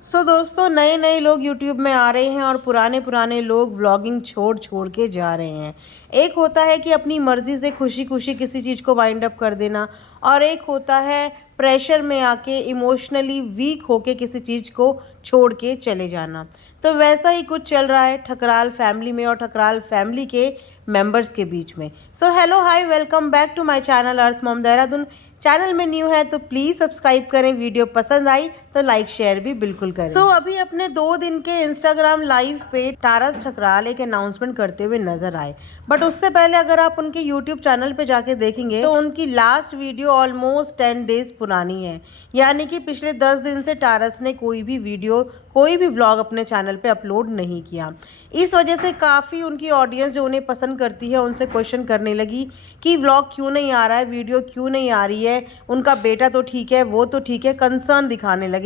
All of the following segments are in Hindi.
दोस्तों नए नए लोग यूट्यूब में आ रहे हैं और पुराने पुराने लोग व्लॉगिंग छोड़ छोड़ के जा रहे हैं। एक होता है कि अपनी मर्ज़ी से खुशी खुशी किसी चीज़ को वाइंड अप कर देना, और एक होता है प्रेशर में आके इमोशनली वीक होके किसी चीज़ को छोड़ के चले जाना। तो वैसा ही कुछ चल रहा है ठकराल फैमिली में और ठकराल फैमिली के मेंबर्स के बीच में। Hello hi, welcome back to my channel Earth Mom Dehradun. Channel में न्यू है तो प्लीज़ सब्सक्राइब करें, वीडियो पसंद आई तो लाइक शेयर भी बिल्कुल करें। अभी अपने 2 दिन के इंस्टाग्राम लाइव पे टारस ठकराल एक अनाउंसमेंट करते हुए नजर आए, बट उससे पहले अगर आप उनके यूट्यूब चैनल पे जाके देखेंगे तो उनकी लास्ट वीडियो ऑलमोस्ट 10 डेज पुरानी है। यानी कि पिछले 10 दिन से टारस ने कोई भी वीडियो, कोई भी व्लॉग अपने चैनल पे अपलोड नहीं किया। इस वजह से काफ़ी उनकी ऑडियंस जो उन्हें पसंद करती है उनसे क्वेश्चन करने लगी कि व्लॉग क्यों नहीं आ रहा है, वीडियो क्यों नहीं आ रही है, उनका बेटा तो ठीक है, वो तो ठीक है, कंसर्न दिखाने लगे।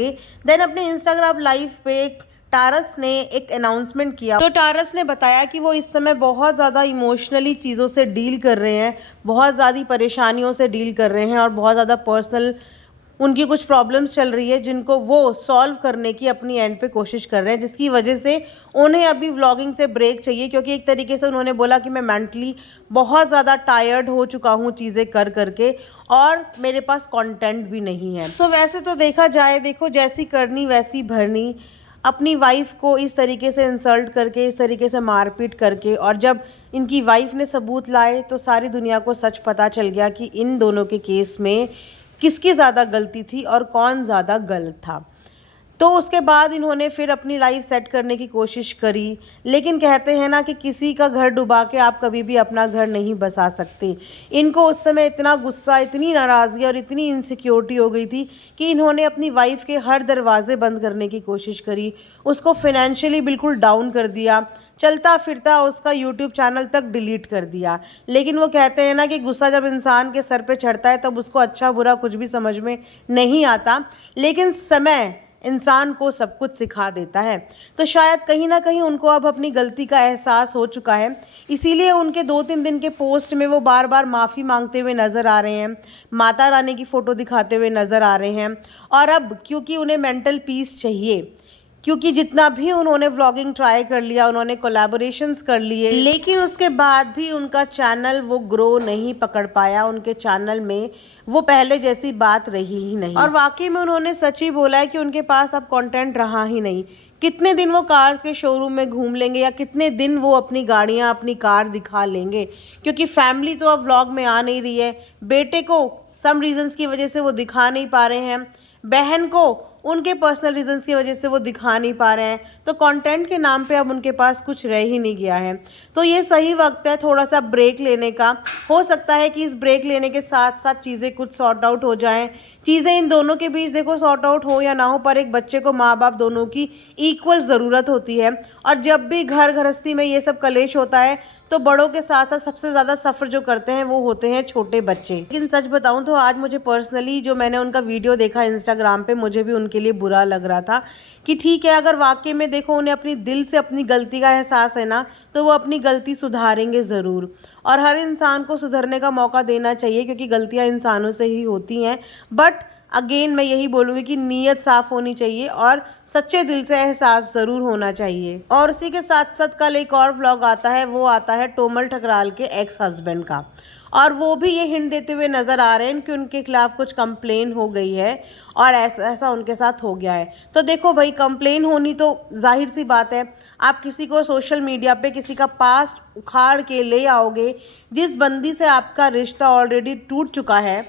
देन अपने इंस्टाग्राम लाइव पे टारस ने एक अनाउंसमेंट किया। तो टारस ने बताया कि वो इस समय बहुत ज़्यादा इमोशनली चीज़ों से डील कर रहे हैं, बहुत ज़्यादा परेशानियों से डील कर रहे हैं और बहुत ज़्यादा पर्सनल उनकी कुछ प्रॉब्लम्स चल रही है जिनको वो सॉल्व करने की अपनी एंड पे कोशिश कर रहे हैं, जिसकी वजह से उन्हें अभी व्लॉगिंग से ब्रेक चाहिए। क्योंकि एक तरीके से उन्होंने बोला कि मैं मेंटली बहुत ज़्यादा टायर्ड हो चुका हूँ चीज़ें कर करके, और मेरे पास कंटेंट भी नहीं है। वैसे तो देखा जाए, देखो जैसी करनी वैसी भरनी, अपनी वाइफ को इस तरीके से इंसल्ट करके, इस तरीके से मारपीट करके, और जब इनकी वाइफ ने सबूत लाए तो सारी दुनिया को सच पता चल गया कि इन दोनों के केस में किसकी ज़्यादा गलती थी और कौन ज़्यादा गलत था। तो उसके बाद इन्होंने फिर अपनी लाइफ सेट करने की कोशिश करी, लेकिन कहते हैं ना कि किसी का घर डुबा के आप कभी भी अपना घर नहीं बसा सकते। इनको उस समय इतना गुस्सा, इतनी नाराज़गी और इतनी इनसिक्योरिटी हो गई थी कि इन्होंने अपनी वाइफ के हर दरवाजे बंद करने की कोशिश करी, उसको फिनेंशियली बिल्कुल डाउन कर दिया, चलता फिरता उसका यूट्यूब चैनल तक डिलीट कर दिया। लेकिन वो कहते हैं ना कि गुस्सा जब इंसान के सर पे चढ़ता है तब उसको अच्छा बुरा कुछ भी समझ में नहीं आता, लेकिन समय इंसान को सब कुछ सिखा देता है। तो शायद कहीं ना कहीं उनको अब अपनी गलती का एहसास हो चुका है, इसीलिए उनके 2-3 दिन के पोस्ट में वो बार बार माफ़ी मांगते हुए नज़र आ रहे हैं, माता रानी की फ़ोटो दिखाते हुए नज़र आ रहे हैं। और अब क्योंकि उन्हें मेंटल पीस चाहिए, क्योंकि जितना भी उन्होंने व्लॉगिंग ट्राई कर लिया, उन्होंने कोलैबोरेशंस कर लिए, लेकिन उसके बाद भी उनका चैनल वो ग्रो नहीं पकड़ पाया, उनके चैनल में वो पहले जैसी बात रही ही नहीं। और वाकई में उन्होंने सच ही बोला है कि उनके पास अब कंटेंट रहा ही नहीं। कितने दिन वो कार्स के शोरूम में घूम लेंगे, या कितने दिन वो अपनी गाड़ियाँ, अपनी कार दिखा लेंगे, क्योंकि फैमिली तो अब व्लॉग में आ नहीं रही है। बेटे को सम रीजंस की वजह से वो दिखा नहीं पा रहे हैं, बहन को उनके पर्सनल रीजंस की वजह से वो दिखा नहीं पा रहे हैं। तो कंटेंट के नाम पे अब उनके पास कुछ रह ही नहीं गया है। तो ये सही वक्त है थोड़ा सा ब्रेक लेने का। हो सकता है कि इस ब्रेक लेने के साथ साथ चीज़ें कुछ सॉर्ट आउट हो जाएं। चीज़ें इन दोनों के बीच देखो सॉर्ट आउट हो या ना हो, पर एक बच्चे को माँ बाप दोनों की इक्वल ज़रूरत होती है। और जब भी घर गृहस्थी में ये सब कलेश होता है तो बड़ों के साथ साथ सबसे ज़्यादा सफ़र जो करते हैं वो होते हैं छोटे बच्चे। लेकिन सच बताऊं तो आज मुझे पर्सनली जो मैंने उनका वीडियो देखा इंस्टाग्राम पे, मुझे भी उनके लिए बुरा लग रहा था कि ठीक है, अगर वाकई में देखो उन्हें अपनी दिल से अपनी गलती का एहसास है ना, तो वो अपनी गलती सुधारेंगे ज़रूर। और हर इंसान को सुधरने का मौका देना चाहिए, क्योंकि गलतियाँ इंसानों से ही होती हैं। बट अगेन मैं यही बोलूँगी कि नीयत साफ़ होनी चाहिए और सच्चे दिल से एहसास ज़रूर होना चाहिए। और उसी के साथ साथ कल एक और व्लॉग आता है, वो आता है टोमल ठकराल के एक्स हस्बैंड का, और वो भी ये हिंट देते हुए नज़र आ रहे हैं कि उनके खिलाफ़ कुछ कंप्लेन हो गई है और ऐसा उनके साथ हो गया है। तो देखो भाई, कंप्लेन होनी तो जाहिर सी बात है। आप किसी को सोशल मीडिया पे किसी का पास्ट उखाड़ के ले आओगे, जिस बंदी से आपका रिश्ता ऑलरेडी टूट चुका है,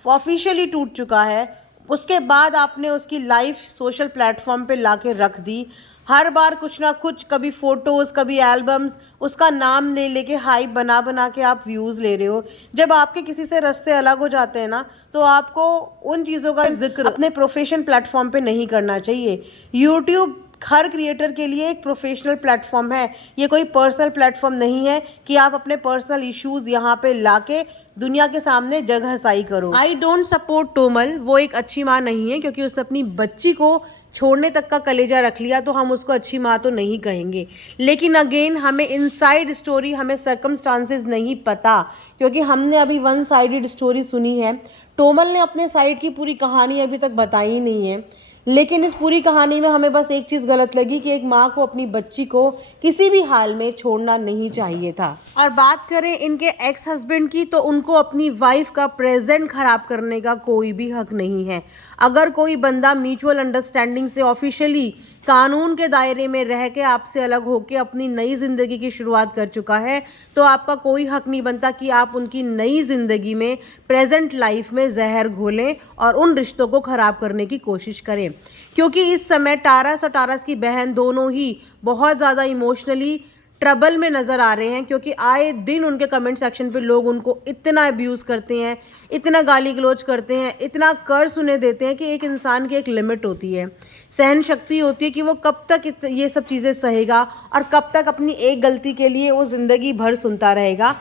ऑफिशियली टूट चुका है, उसके बाद आपने उसकी लाइफ सोशल प्लेटफॉर्म पे लाके रख दी। हर बार कुछ ना कुछ, कभी फ़ोटोज़, कभी एल्बम्स, उसका नाम ले लेके हाइप बना बना के आप व्यूज़ ले रहे हो। जब आपके किसी से रास्ते अलग हो जाते हैं ना, तो आपको उन चीज़ों का जिक्र अपने प्रोफेशन प्लेटफॉर्म पे नहीं करना चाहिए। यूट्यूब हर क्रिएटर के लिए एक प्रोफेशनल प्लेटफॉर्म है, ये कोई पर्सनल प्लेटफॉर्म नहीं है कि आप अपने पर्सनल इश्यूज़ यहाँ पे लाके दुनिया के सामने जगहसाई करो। आई डोंट सपोर्ट टोमल, वो एक अच्छी माँ नहीं है, क्योंकि उसने अपनी बच्ची को छोड़ने तक का कलेजा रख लिया, तो हम उसको अच्छी माँ तो नहीं कहेंगे। लेकिन अगेन हमें इनसाइड स्टोरी, हमें सर्कमस्टांसेस नहीं पता, क्योंकि हमने अभी वन साइडेड स्टोरी सुनी है। टोमल ने अपने साइड की पूरी कहानी अभी तक बताई नहीं है। लेकिन इस पूरी कहानी में हमें बस एक चीज़ गलत लगी कि एक माँ को अपनी बच्ची को किसी भी हाल में छोड़ना नहीं चाहिए था। और बात करें इनके एक्स हस्बैंड की, तो उनको अपनी वाइफ का प्रेजेंट खराब करने का कोई भी हक नहीं है। अगर कोई बंदा म्यूचुअल अंडरस्टैंडिंग से ऑफिशियली कानून के दायरे में रह के आपसे अलग होकर अपनी नई ज़िंदगी की शुरुआत कर चुका है, तो आपका कोई हक नहीं बनता कि आप उनकी नई ज़िंदगी में, प्रेजेंट लाइफ में जहर घोलें और उन रिश्तों को ख़राब करने की कोशिश करें। क्योंकि इस समय टारस और टारस की बहन दोनों ही बहुत ज़्यादा इमोशनली ट्रबल में नज़र आ रहे हैं, क्योंकि आए दिन उनके कमेंट सेक्शन पे लोग उनको इतना अब्यूज़ करते हैं, इतना गाली गलौज करते हैं, इतना कर्ज उन्हें देते हैं कि एक इंसान की एक लिमिट होती है, सहन शक्ति होती है कि वो कब तक ये सब चीज़ें सहेगा और कब तक अपनी एक गलती के लिए वो ज़िंदगी भर सुनता रहेगा।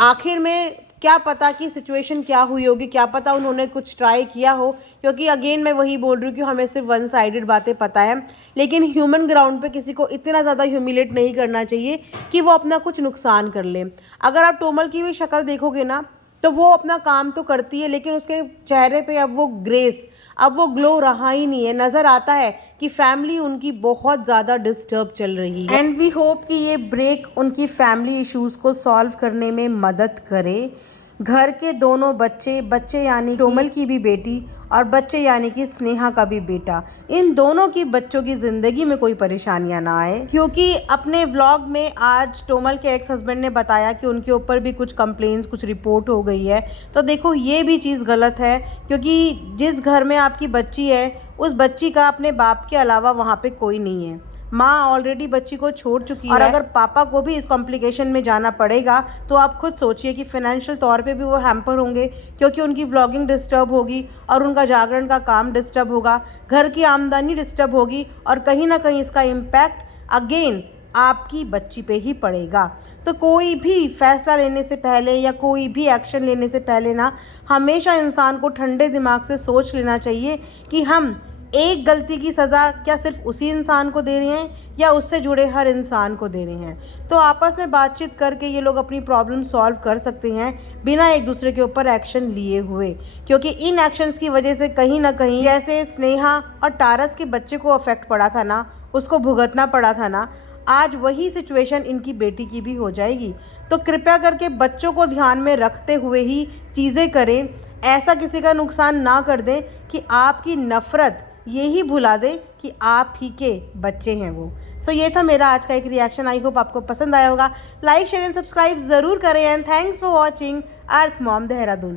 आखिर में क्या पता कि सिचुएशन क्या हुई होगी, क्या पता उन्होंने कुछ ट्राई किया हो, क्योंकि अगेन मैं वही बोल रही हूँ कि हमें सिर्फ वन साइडेड बातें पता है, लेकिन ह्यूमन ग्राउंड पे किसी को इतना ज़्यादा ह्यूमिलेट नहीं करना चाहिए कि वो अपना कुछ नुकसान कर ले। अगर आप टोमल की भी शक्ल देखोगे ना, तो वो अपना काम तो करती है, लेकिन उसके चेहरे पे अब वो ग्रेस, अब वो ग्लो रहा ही नहीं है। नज़र आता है कि फैमिली उनकी बहुत ज़्यादा डिस्टर्ब चल रही है। एंड वी होप कि ये ब्रेक उनकी फैमिली इश्यूज़ को सॉल्व करने में मदद करे। घर के दोनों बच्चे यानी टोमल की भी बेटी और बच्चे यानी कि स्नेहा का भी बेटा, इन दोनों की बच्चों की ज़िंदगी में कोई परेशानियां ना आए। क्योंकि अपने व्लॉग में आज टोमल के एक्स हस्बैंड ने बताया कि उनके ऊपर भी कुछ कंप्लेंट्स, कुछ रिपोर्ट हो गई है। तो देखो ये भी चीज़ गलत है, क्योंकि जिस घर में आपकी बच्ची है, उस बच्ची का अपने बाप के अलावा वहाँ पे कोई नहीं है। माँ ऑलरेडी बच्ची को छोड़ चुकी है, और अगर पापा को भी इस कॉम्प्लिकेशन में जाना पड़ेगा तो आप खुद सोचिए कि फाइनेंशियल तौर पे भी वो हैम्पर होंगे, क्योंकि उनकी व्लॉगिंग डिस्टर्ब होगी और उनका जागरण का काम डिस्टर्ब होगा, घर की आमदनी डिस्टर्ब होगी, और कहीं ना कहीं इसका इम्पैक्ट अगेन आपकी बच्ची पे ही पड़ेगा। तो कोई भी फैसला लेने से पहले या कोई भी एक्शन लेने से पहले ना, हमेशा इंसान को ठंडे दिमाग से सोच लेना चाहिए कि हम एक गलती की सज़ा क्या सिर्फ उसी इंसान को दे रहे हैं या उससे जुड़े हर इंसान को दे रहे हैं। तो आपस में बातचीत करके ये लोग अपनी प्रॉब्लम सॉल्व कर सकते हैं बिना एक दूसरे के ऊपर एक्शन लिए हुए, क्योंकि इन एक्शंस की वजह से कहीं ना कहीं जैसे स्नेहा और टारस के बच्चे को अफेक्ट पड़ा था ना, उसको भुगतना पड़ा था ना, आज वही सिचुएशन इनकी बेटी की भी हो जाएगी। तो कृपया करके बच्चों को ध्यान में रखते हुए ही चीज़ें करें, ऐसा किसी का नुकसान ना कर दें कि आपकी नफ़रत यही भुला दे कि आप ही के बच्चे हैं वो। सो ये था मेरा आज का एक रिएक्शन। आई होप आपको पसंद आया होगा। लाइक शेयर एंड सब्सक्राइब ज़रूर करें। And thanks for watching earth Mom Dehradun.